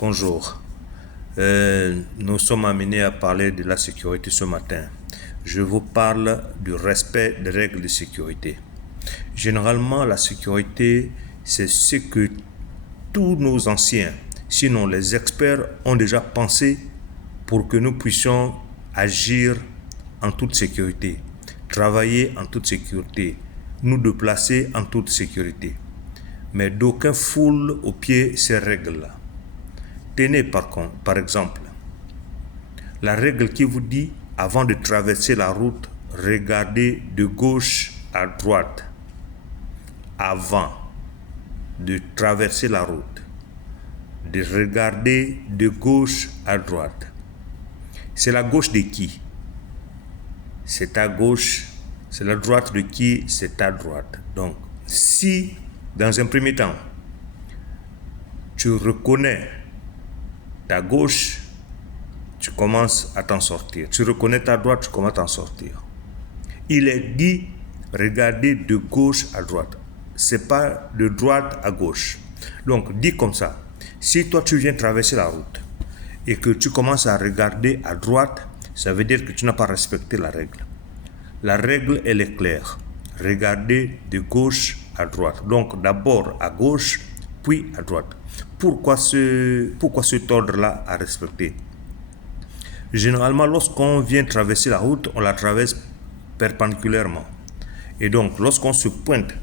Bonjour. Nous sommes amenés à parler de la sécurité ce matin. Je vous parle du respect des règles de sécurité. Généralement, la sécurité, c'est ce que tous nos anciens, sinon les experts, ont déjà pensé pour que nous puissions agir en toute sécurité, travailler en toute sécurité, nous déplacer en toute sécurité. Mais d'aucuns foulent aux pieds ces règles-là. Tenez par exemple la règle qui vous dit, avant de traverser la route, regardez de gauche à droite. Avant de traverser la route, de regarder de gauche à droite. C'est la gauche de qui? C'est à gauche. C'est la droite de qui? C'est à droite. Donc, si, dans un premier temps, tu reconnais ta gauche, tu commences à t'en sortir. Tu reconnais ta droite, tu commences à t'en sortir. Il est dit, regardez de gauche à droite. C'est pas de droite à gauche. Donc, dis comme ça. Si toi, tu viens traverser la route et que tu commences à regarder à droite, ça veut dire que tu n'as pas respecté la règle. La règle, elle est claire. Regardez de gauche à droite. Donc, d'abord à gauche, puis à droite. Pourquoi cet ordre-là à respecter? Généralement, lorsqu'on vient traverser la route, on la traverse perpendiculairement. Et donc, lorsqu'on se pointe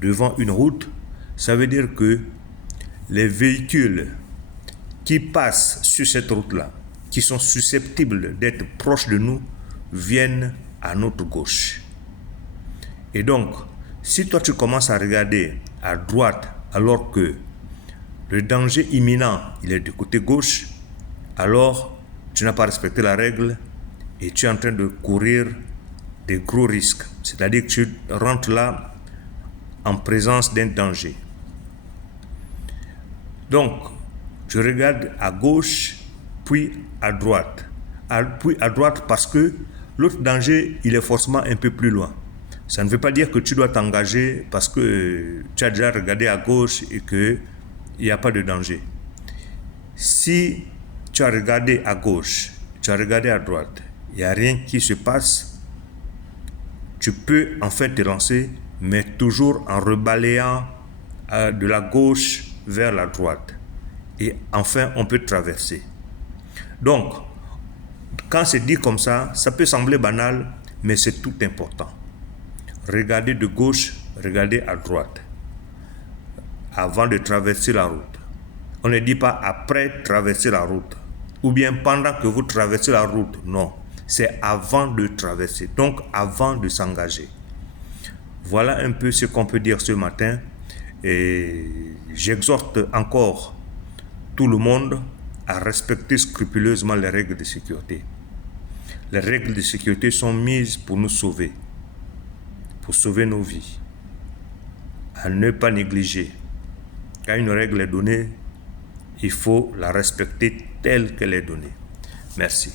devant une route, ça veut dire que les véhicules qui passent sur cette route-là, qui sont susceptibles d'être proches de nous, viennent à notre gauche. Et donc, si toi tu commences à regarder à droite alors que le danger imminent, il est du côté gauche, alors tu n'as pas respecté la règle et tu es en train de courir des gros risques. C'est-à-dire que tu rentres là en présence d'un danger. Donc, tu regardes à gauche, puis à droite. Puis à droite parce que l'autre danger, il est forcément un peu plus loin. Ça ne veut pas dire que tu dois t'engager parce que tu as déjà regardé à gauche et qu'il n'y a pas de danger. Si tu as regardé à gauche, tu as regardé à droite, il n'y a rien qui se passe, tu peux en fait te lancer, mais toujours en rebalayant de la gauche vers la droite. Et enfin, on peut traverser. Donc, quand c'est dit comme ça peut sembler banal, mais c'est tout important. Regardez de gauche, regardez à droite, avant de traverser la route. On ne dit pas après traverser la route, ou bien pendant que vous traversez la route, non. C'est avant de traverser, donc avant de s'engager. Voilà un peu ce qu'on peut dire ce matin, et j'exhorte encore tout le monde à respecter scrupuleusement les règles de sécurité. Les règles de sécurité sont mises pour nous sauver, pour sauver nos vies, à ne pas négliger. Quand une règle est donnée, il faut la respecter telle qu'elle est donnée. Merci.